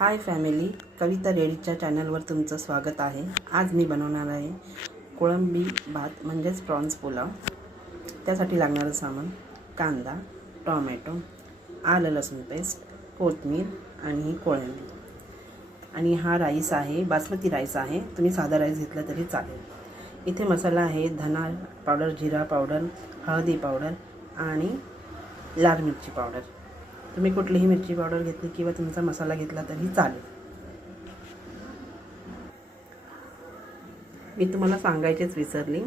Hi family, कविता रेडीच्या चॅनलवर तुमचं स्वागत आहे। आज मी बनवणार आहे कोळंबी भात म्हणजेच प्रॉन्स पुलाव। त्यासाठी लागणारं सामान कांदा, टोमॅटो, आलं लसूण पेस्ट, कोथिंबीर आणि कोळंबी। आणि हा राईस आहे, बासमती राईस आहे, तुम्ही साधा राईस घेतला तरी चालेल। इथे मसाला आहे धना पावडर, जिरा पावडर, हळदी पावडर आणि लाल मिरची पावडर। तुम्ही कुठलीही मिरची पावडर घेतली किंवा तुमचा मसाला घेतला तरी चालेल। मी तुम्हाला सांगायचेच विसरली,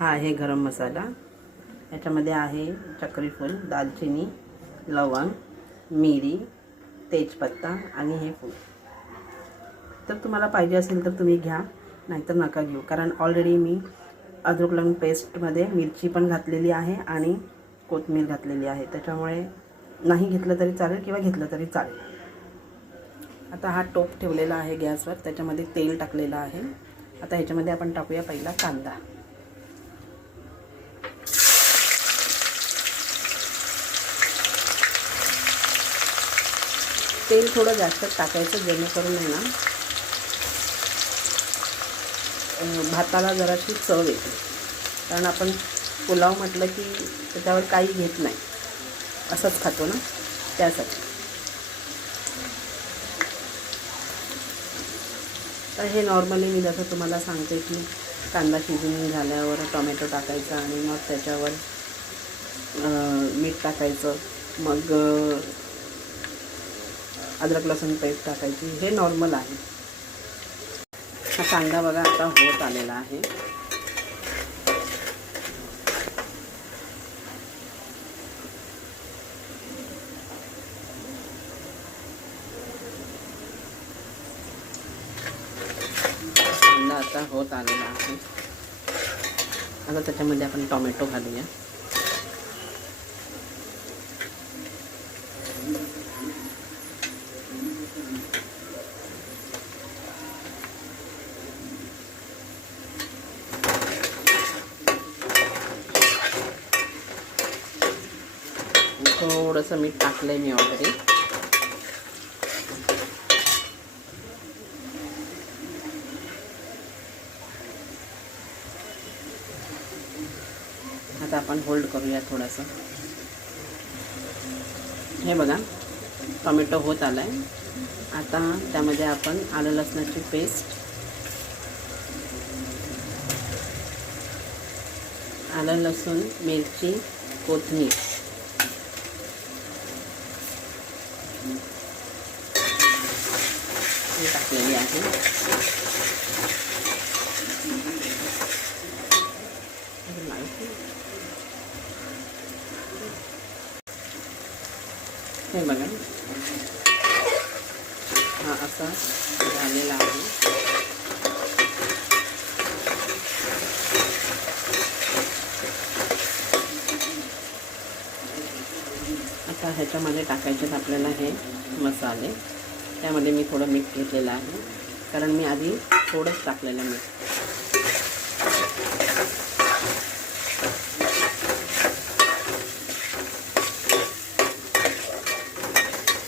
हा आहे गरम मसाला। याच्यामध्ये आहे चक्रीफूल, दालचिनी, लवंग, मिरी, तेजपत्ता आणि हे फूल। तर तुम्हाला पाहिजे असेल तर तुम्ही घ्या, नाहीतर नका घेऊ, कारण ऑलरेडी मी अद्रक लसूण पेस्टमध्ये मिरची पण घातलेली आहे आणि कोथिंबीर घातलेली आहे, त्याच्यामुळे नाही घेतलं तरी चालेल किंवा घेतलं तरी चालेल। आता हा टोप ठेवलेला आहे गॅसवर, त्याच्यामध्ये तेल टाकलेलं आहे। आता ह्याच्यामध्ये आपण टाकूया पहिला कांदा। तेल थोडं जास्त टाकायचं, जेणेकरून आहे ना भाताला जराशी चव येते, कारण आपण पुलाव म्हटलं की त्याच्यावर काही घेत नाही, असंच खातो ना, त्यासाठी। तर हे नॉर्मली मी जसं तुम्हाला सांगते की कांदा शिजून झाल्यावर टोमॅटो टाकायचा आणि मग त्याच्यावर मीठ टाकायचं, मग अद्रक लसूण पेस्ट टाकायची, हे नॉर्मल आहे। हा कांदा बघा आता होत आलेला आहे। कांदा आता होत आलेला आहे। आता त्याच्यामध्ये आपण टोमॅटो घालूया। थोडंसं मीठ टाकलंय मी ऑलरेडी। आता आपण होल्ड करूया थोडंसं। हे बघा टोमॅटो होत आलाय। आता त्यामध्ये आपण आलं लसणाची पेस्ट, आलं लसूण, मिरची, कोथिंबीर टाकलेली आहे। हे बघा हा असा झालेला आहे। आता ह्याच्यामध्ये टाकायचे आपल्याला हे मसाले। त्यामध्ये मी थोडं मीठ घेतलेलं आहे, कारण मी आधी थोडंच टाकलेलं मीठ।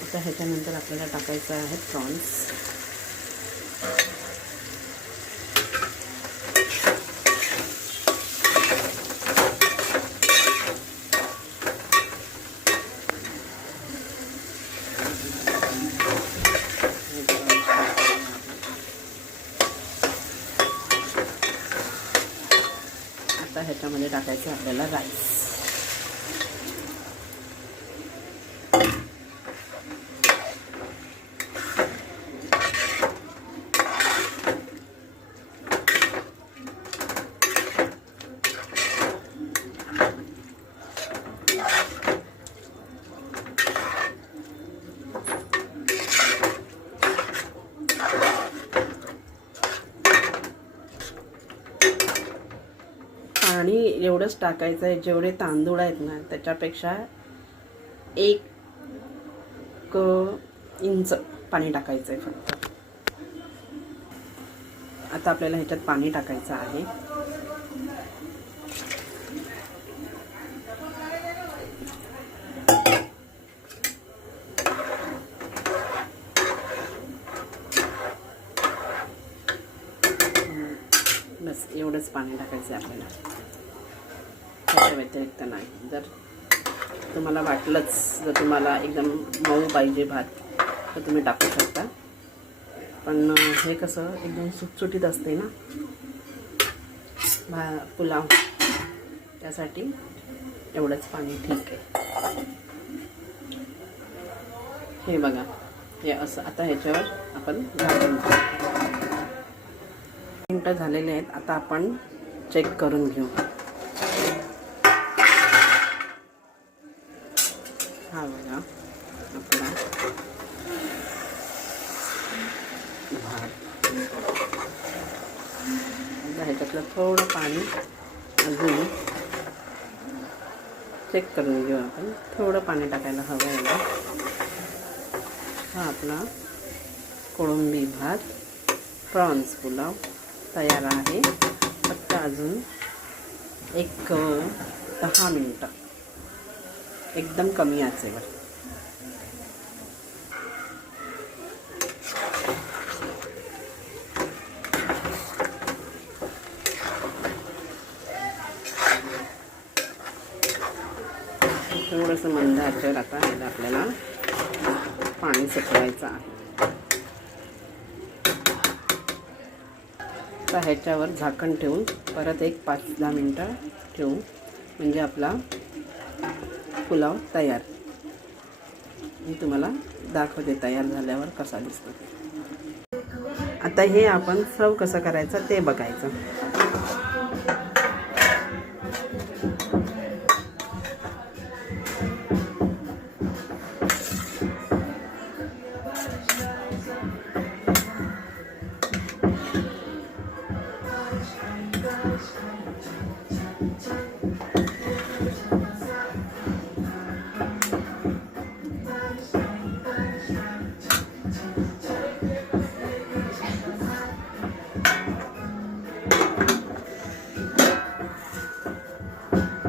आता ह्याच्यानंतर आपल्याला टाकायचं आहे प्रॉन्स। आता ह्याच्यामध्ये टाकायचं आपल्याला राईस। पाणी एवढंच टाकायचं आहे, जेवढे तांदूळ आहेत ना त्याच्यापेक्षा 1 इंच पाणी टाकायचं आहे फक्त। आता आपल्याला ह्याच्यात पाणी टाकायचं आहे। एवढंच पाणी टाकायचं आहे आपल्याला, त्याच्या व्यतिरिक्त नाही. जर तुम्हाला वाटलंच, जर तुम्हाला एकदम मऊ पाहिजे भात तर तुम्ही टाकू शकता, पण हे कसं एकदम सुटसुटीत असते ना पुलाव, त्यासाठी एवढंच पाणी ठीक आहे. हे बघा, हे असं. आता ह्याच्यावर आपण झाकण, मिनटं झालेले आहेत. आता आपण चेक करून घेऊ. हा बघा आपला भात. आता ह्याच्यातलं थोडं पाणी अजून चेक करून घेऊ आपण. थोडं पाणी टाकायला हवं याला. हा आपला कोळंबी भात, प्रॉन्स पुलाव तयार आहे. फक्त अजून एक 10 मिनटं एकदम कमी आचेवर. थोडंसं मंद आचेवर आता ह्याला आपल्याला पाणी सुकवायचं आहे. तर ह्याच्यावर झाकण ठेवून परत एक 5-10 मिनटं ठेवू, म्हणजे आपला पुलाव तयार. मी तुम्हाला दाखवते तयार झाल्यावर कसा दिसतो. आता हे आपण सर्व कसं करायचं ते बघायचं.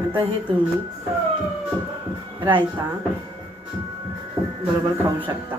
आता हे तुम्ही रायता बरोबर खाऊ शकता.